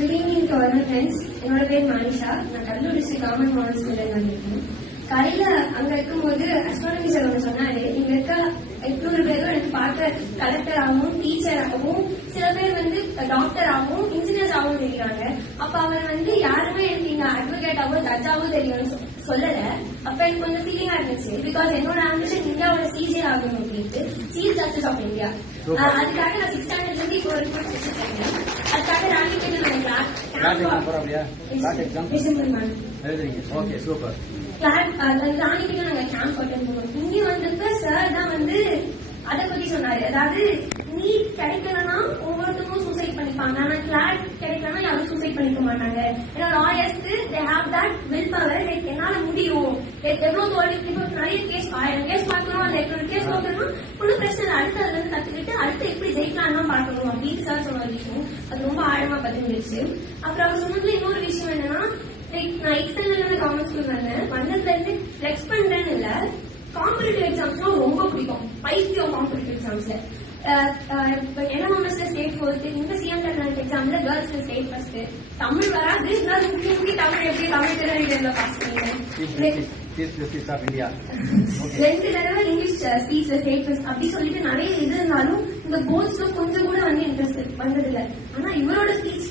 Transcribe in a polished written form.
Good evening to all my friends. என்னோட பேர் மனிஷா. நான் கடலூர் டிஸ்ட்ரிக்ட் கவர்மெண்ட் மாடல் ஸ்கூல்ல வந்திருக்கேன். காலையில அங்க இருக்கும்போது அஸ்ட்ரானமி சார் ஒன்று சொன்னாரு, இங்க இருக்க 800 பேரும் எனக்கு பார்க்க கலெக்டர் ஆகவும் டீச்சர் ஆகவும் சில பேர் வந்து டாக்டர் ஆகவும் இன்ஜினியர்ஸ் ஆகவும் தெரியுறாங்க. அப்ப அவர் வந்து யாருமே எனக்கு இங்க அட்வொகேட் ஆகவும் ஜட்ஜாகவும் தெரியும்னு சொல்லல. அப்ப எனக்கு கொஞ்சம் ஃபீலிங்கா இருந்துச்சு. பிகாஸ் என்னோட ஆம்பிஷன் இந்தியாவோட சிஜே ஆகணும் அப்படின்ட்டு, சீஃப் ஜஸ்டிஸ் ஆஃப் இந்தியா. அதுக்காக நான் 6th ஸ்டாண்டர்ட்ல இருந்து இப்போ வரைக்கும் படிச்சிருக்கேன். அதுக்காக ராணிப்பேட்டை ராணிப்பேட்டை நாங்க கேம்ப் அட்டன் பண்ணுவோம். இங்க வந்தப்ப சார் தான் வந்து அதை பத்தி சொன்னாரு. அதாவது நீட் கிடைக்கலன்னா ஒவ்வொருத்தரும் சூசைட் பண்ணிப்பாங்க, ஆனா கிளாட் கிடைக்கலன்னா யாரும் சூசைட் பண்ணிக்க மாட்டாங்க. ஏன்னா லாயர்ஸ்க்கு they have that will power. என்னால முடியும், எவ்வளவு தோல்வி இப்போ நிறைய கேஸ் 1000 கேஸ் பார்க்கணும், அந்த 800 கேஸ் பார்க்கணும், ஒன்னும் பிரச்சனை இல்லை. அடுத்து அதுல இருந்து கத்துக்கிட்டு அடுத்து எப்படி ஜெயிக்கலாம்னு பார்க்கணும் அப்படின்னு சார் சொன்ன விஷயம் அது ரொம்ப ஆழமா பதிஞ்சிருச்சு. அப்புறம் அவர் சொன்னதுல இன்னொரு விஷயம் என்னன்னா, நான் எக்ஸ்டர்னல் கவர்மெண்ட் ஸ்கூல் வந்ததுல இருந்து ஃபிளெக்ஸ் பண்றேன்னு இல்ல, காம்படிட்டிவ் எக்ஸாம்ஸ்லாம் ரொம்ப பிடிக்கும். பைத்தியம் காம்படிட்டிவ் எக்ஸாம்ஸ்ல என்எம்எம்எஸ்ல ஸ்டேட் 4th, இந்த சிஎம் எக்ஸாம்ல கேர்ள்ஸ்ல ஸ்டேட் 1st. தமிழ் வராது, இருந்தாலும் முக்கிய தமிழ் எப்படி தமிழ் திறனில பாஸ் பண்ணிடுறேன். 2 தடவை இங்கிலீஷ் ஸ்பீச்ல ஸ்டேட் 1st அப்படி சொல்லிட்டு நிறைய இது இருந்தாலும் இந்த போர்ட்ஸ்ல கொஞ்சம் கூட வந்து இன்ட்ரெஸ்ட் வந்தது இல்லை. ஆனா இவரோட ஸ்பீச்